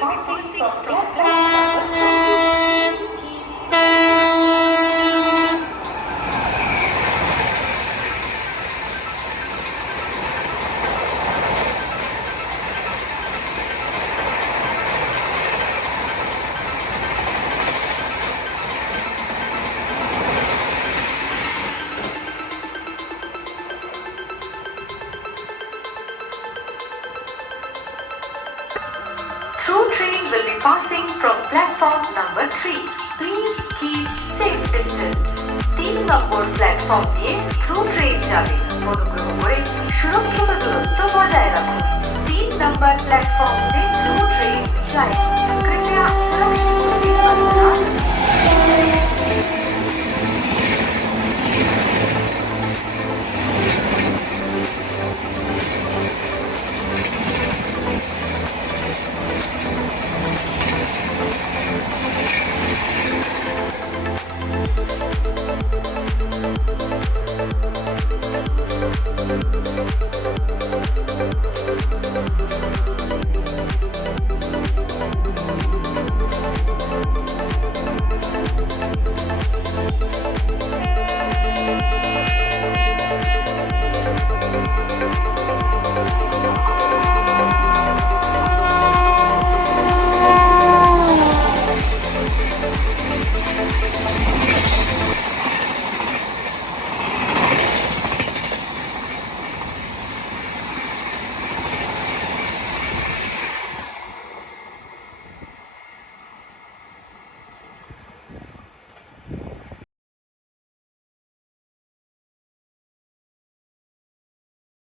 passing from platform Through train will be passing from platform number 3. Please keep safe distance. 3 number platform দিয়ে through train যাবে। অনুগ্রহ করে সুরক্ষিত দূরত্ব বজায় রাখুন। 3 নম্বর প্ল্যাটফর্ম से थ्रू ट्रेन जाएगी। कृपया सुरक्षित दूरी बरकरार रखें।